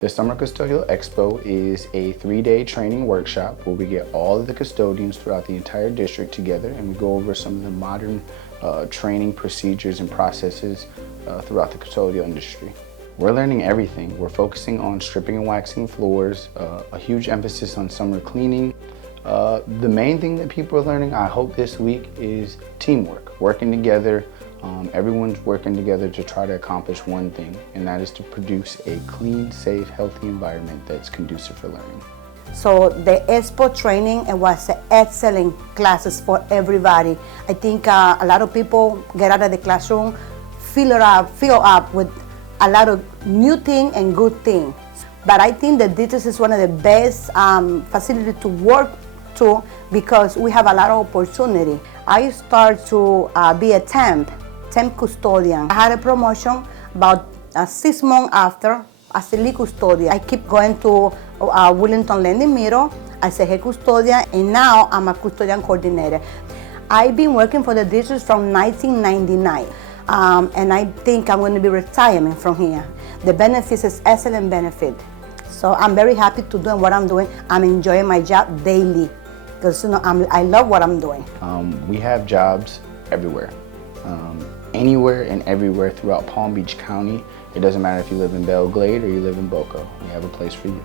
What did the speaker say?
The Summer Custodial Expo is a 3-day training workshop where we get all of the custodians throughout the entire district together and we go over some of the modern training procedures and processes throughout the custodial industry. We're learning everything. We're focusing on stripping and waxing floors, a huge emphasis on summer cleaning. The main thing that people are learning, I hope this week, is teamwork, working together. Everyone's working together to try to accomplish one thing, and that is to produce a clean, safe, healthy environment that's conducive for learning. So the Expo training, it was excellent classes for everybody. I think a lot of people get out of the classroom, fill up with a lot of new things and good things. But I think that this is one of the best facilities to work to because we have a lot of opportunity. I started to be a temp custodian. I had a promotion about 6 months after as a lead custodian. I keep going to Wellington Lending Middle as a head custodian, and now I'm a custodial coordinator. I've been working for the district from 1999, and I think I'm going to be retiring from here. The benefits is excellent benefit. So I'm very happy to do what I'm doing. I'm enjoying my job daily because I love what I'm doing. We have jobs everywhere. Anywhere and everywhere throughout Palm Beach County. It doesn't matter if you live in Belle Glade or you live in Boca. We have a place for you.